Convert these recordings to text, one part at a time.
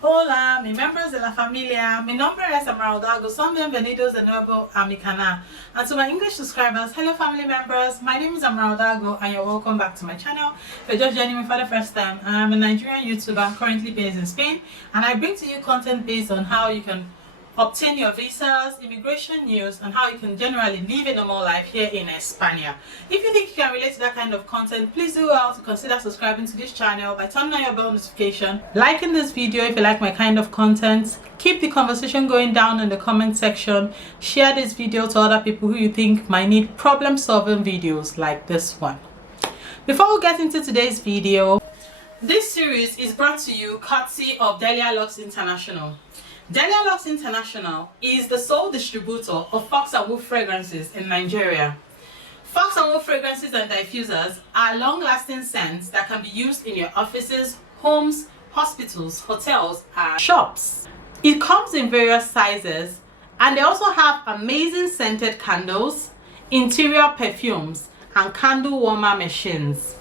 Hola, mis members de la familia. Mi nombre es Amaraldago. Son bienvenidos de nuevo a mi canal. And to my English subscribers, hello family members. My name is Amaraldago and you're welcome back to my channel. If you're just joining me for the first time, I'm a Nigerian YouTuber currently based in Spain, and I bring to you content based on how you can obtain your visas, immigration news, and how you can generally live a normal life here in España. If you think you can relate to that kind of content, please do well to consider subscribing to this channel by turning on your bell notification, liking this video if you like my kind of content, keep the conversation going down in the comment section, share this video to other people who you think might need problem-solving videos like this one. Before we get into today's video, this series is brought to you courtesy of Delia Lux International. Delia Lux International is the sole distributor of Fox and Wolf fragrances in Nigeria. Fox and Wolf fragrances and diffusers are long-lasting scents that can be used in your offices, homes, hospitals, hotels, and shops. It comes in various sizes, and they also have amazing scented candles, interior perfumes, and candle warmer machines.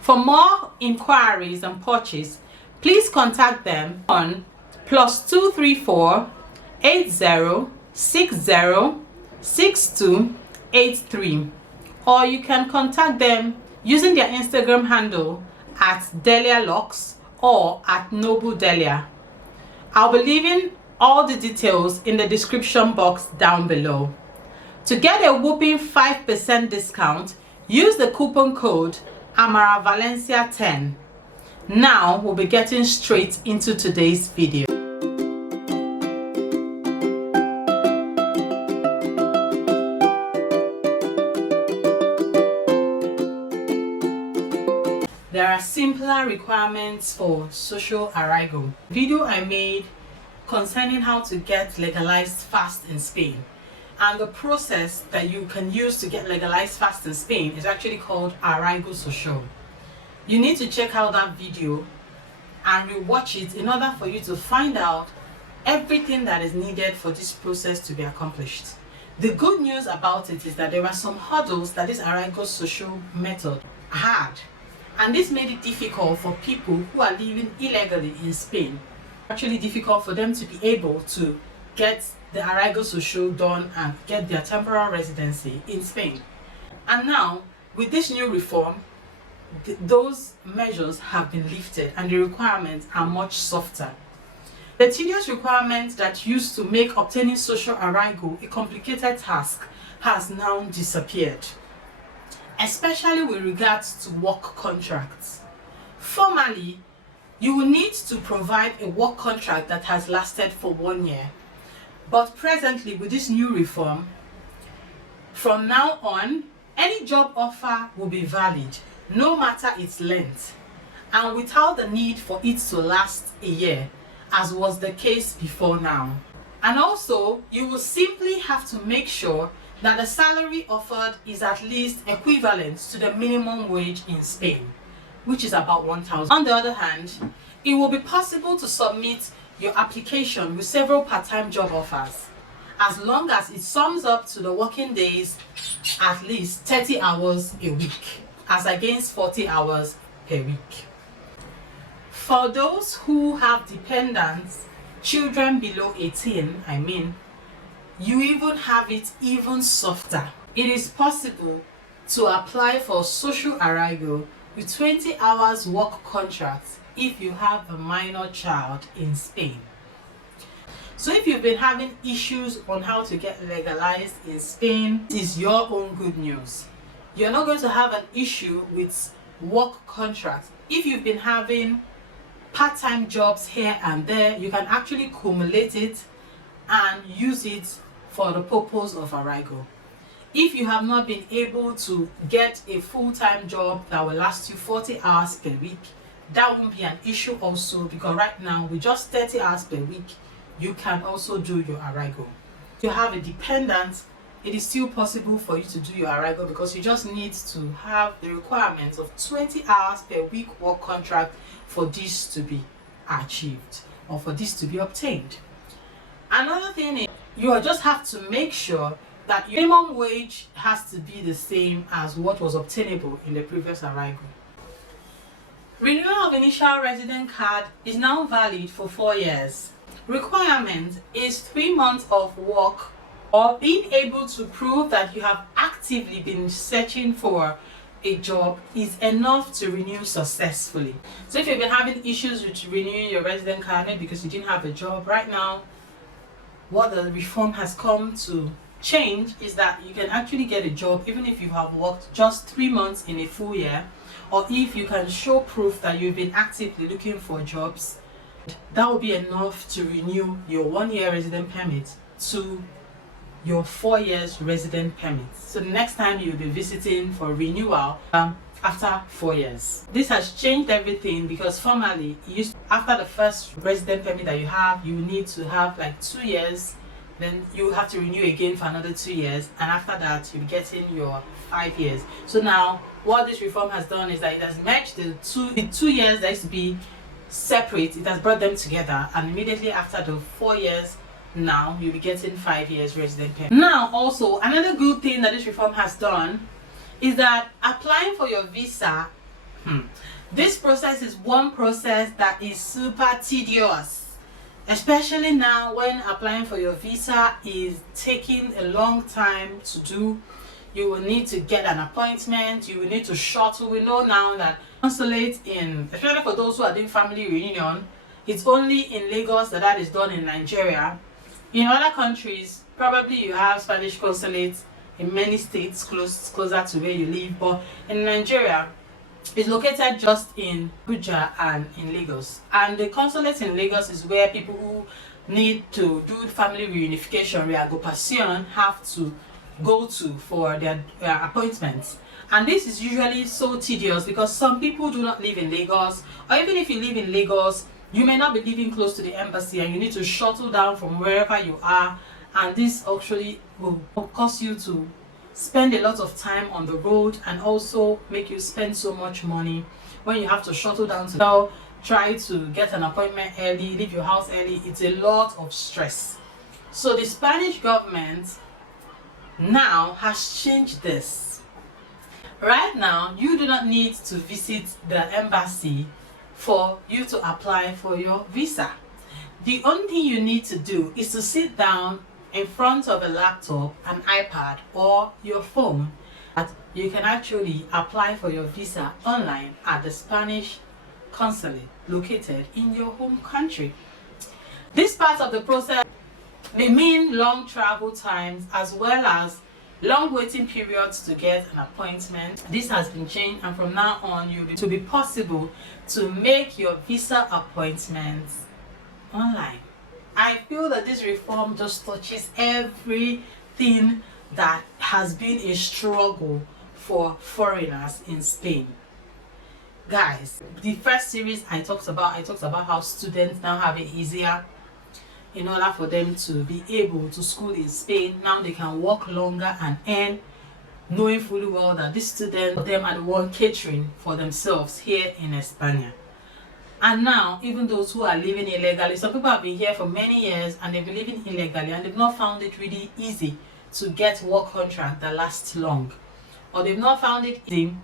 For more inquiries and purchase, please contact them on +234 80 60 62 83, or you can contact them using their Instagram handle at Delia Lux or at Noble Delia. I'll be leaving all the details in the description box down below. To get a whopping 5% discount, use the coupon code AmaraValencia10. Now we'll be getting straight into today's video. There are simpler requirements for social arrival. Video I made concerning how to get legalized fast in Spain, and the process that you can use to get legalized fast in Spain is actually called Arraigo Social. You need to check out that video and rewatch it in order for you to find out everything that is needed for this process to be accomplished. The good news about it is that there are some hurdles that this Arraigo Social method had, and this made it difficult for people who are living illegally in Spain. Actually difficult for them to be able to get the Arraigo Social done and get their temporary residency in Spain. And now, with this new reform, those measures have been lifted and the requirements are much softer. The tedious requirements that used to make obtaining social arrival a complicated task has now disappeared, especially with regards to work contracts. Formally, you will need to provide a work contract that has lasted for 1 year. But presently, with this new reform, from now on, any job offer will be valid, no matter its length, and without the need for it to last a year, as was the case before now. And also, you will simply have to make sure that the salary offered is at least equivalent to the minimum wage in Spain, which is about 1,000. On the other hand, it will be possible to submit your application with several part-time job offers, as long as it sums up to the working days at least 30 hours a week, as against 40 hours per week. For those who have dependents, children below 18, you even have it even softer. It is possible to apply for social arrival with 20 hours work contract if you have a minor child in Spain. So if you've been having issues on how to get legalized in Spain, this is your own good news. You're not going to have an issue with work contracts. If you've been having part-time jobs here and there, you can actually cumulate it and use it for the purpose of Arraigo. If you have not been able to get a full-time job that will last you 40 hours per week, that won't be an issue also, because right now with just 30 hours per week, you can also do your Arraigo. If you have a dependent, it is still possible for you to do your Arraigo, because you just need to have the requirements of 20 hours per week work contract for this to be achieved or for this to be obtained. Another thing is, you just have to make sure that your minimum wage has to be the same as what was obtainable in the previous Arraigo. Renewal of initial resident card is now valid for 4 years. Requirement is 3 months of work or being able to prove that you have actively been searching for a job is enough to renew successfully. So if you've been having issues with renewing your resident card maybe because you didn't have a job right now, what the reform has come to change is that you can actually get a job even if you have worked just 3 months in a full year, or if you can show proof that you've been actively looking for jobs. That will be enough to renew your 1-year resident permit to your 4 years resident permit. So the next time you'll be visiting for renewal after 4 years. This has changed everything because formerly after the first resident permit that you have, you need to have like 2 years, then you have to renew again for another 2 years, and after that you'll be getting your 5 years. So now what this reform has done is that it has merged the 2 years that used to be separate, it has brought them together, and immediately after the 4 years, now you'll be getting 5 years resident permit. Now also another good thing that this reform has done is that applying for your visa, this process is one process that is super tedious, especially now when applying for your visa is taking a long time to do. You will need to get an appointment, you will need to shuttle. We know now that consulate especially for those who are doing family reunion, it's only in Lagos that is done in Nigeria. In other countries, probably you have Spanish consulates in many states closer to where you live, but in Nigeria, it's located just in Abuja and in Lagos. And the consulate in Lagos is where people who need to do family reunification, reagrupation, have to go to for their appointments. And this is usually so tedious because some people do not live in Lagos, or even if you live in Lagos, you may not be living close to the embassy and you need to shuttle down from wherever you are, and this actually will cause you to spend a lot of time on the road and also make you spend so much money when you have to shuttle down to try to get an appointment early, leave your house early. It's a lot of stress. So the Spanish government now has changed this. Right now, you do not need to visit the embassy for you to apply for your visa. The only thing you need to do is to sit down in front of a laptop, an iPad, or your phone. You can actually apply for your visa online at the Spanish consulate located in your home country. This part of the process may mean long travel times as well as long waiting periods to get an appointment. This has been changed, and from now on it will be possible to make your visa appointments online. I feel that this reform just touches everything that has been a struggle for foreigners in Spain. Guys, the first series I talked about how students now have it easier. In order for them to be able to school in Spain, now they can work longer and earn, knowing fully well that these students, them are the one catering for themselves here in España. And now, even those who are living illegally, some people have been here for many years and they've been living illegally and they've not found it really easy to get work contract that lasts long, or they've not found it easy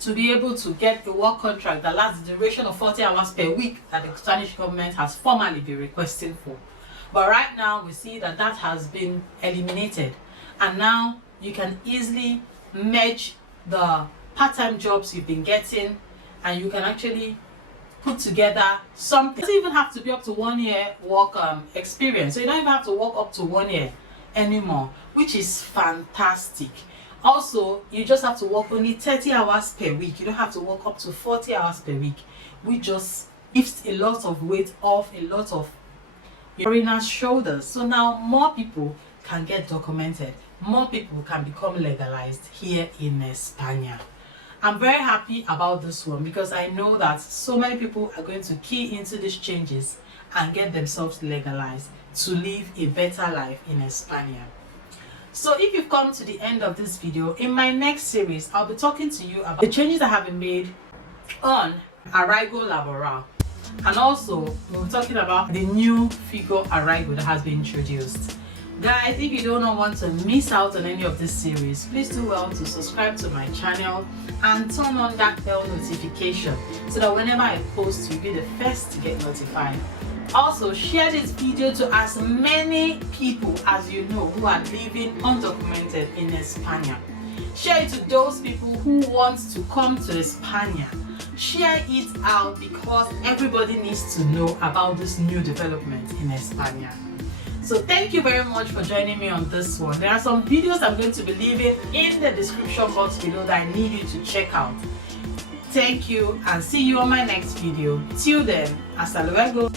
to be able to get a work contract that lasts the duration of 40 hours per week that the Spanish government has formally been requesting for. But right now we see that that has been eliminated, and now you can easily merge the part-time jobs you've been getting and you can actually put together something. It doesn't even have to be up to 1 year work experience, so you don't even have to work up to 1 year anymore, which is fantastic. Also, you just have to work only 30 hours per week. You don't have to work up to 40 hours per week, which just lifts a lot of weight off a lot of foreigners' shoulders. So now more people can get documented, more people can become legalized here in España. I'm very happy about this one because I know that so many people are going to key into these changes and get themselves legalized to live a better life in España. So if you've come to the end of this video, in my next series, I'll be talking to you about the changes that have been made on Arraigo Laboral. And also, we're talking about the new figure Arraigo that has been introduced. Guys, if you do not want to miss out on any of this series, please do well to subscribe to my channel and turn on that bell notification so that whenever I post, you'll be the first to get notified. Also, share this video to as many people as you know who are living undocumented in España. Share it to those people who want to come to España. Share it out because everybody needs to know about this new development in España. So thank you very much for joining me on this one. There are some videos I'm going to be leaving in the description box below that I need you to check out. Thank you and see you on my next video. Till then, hasta luego.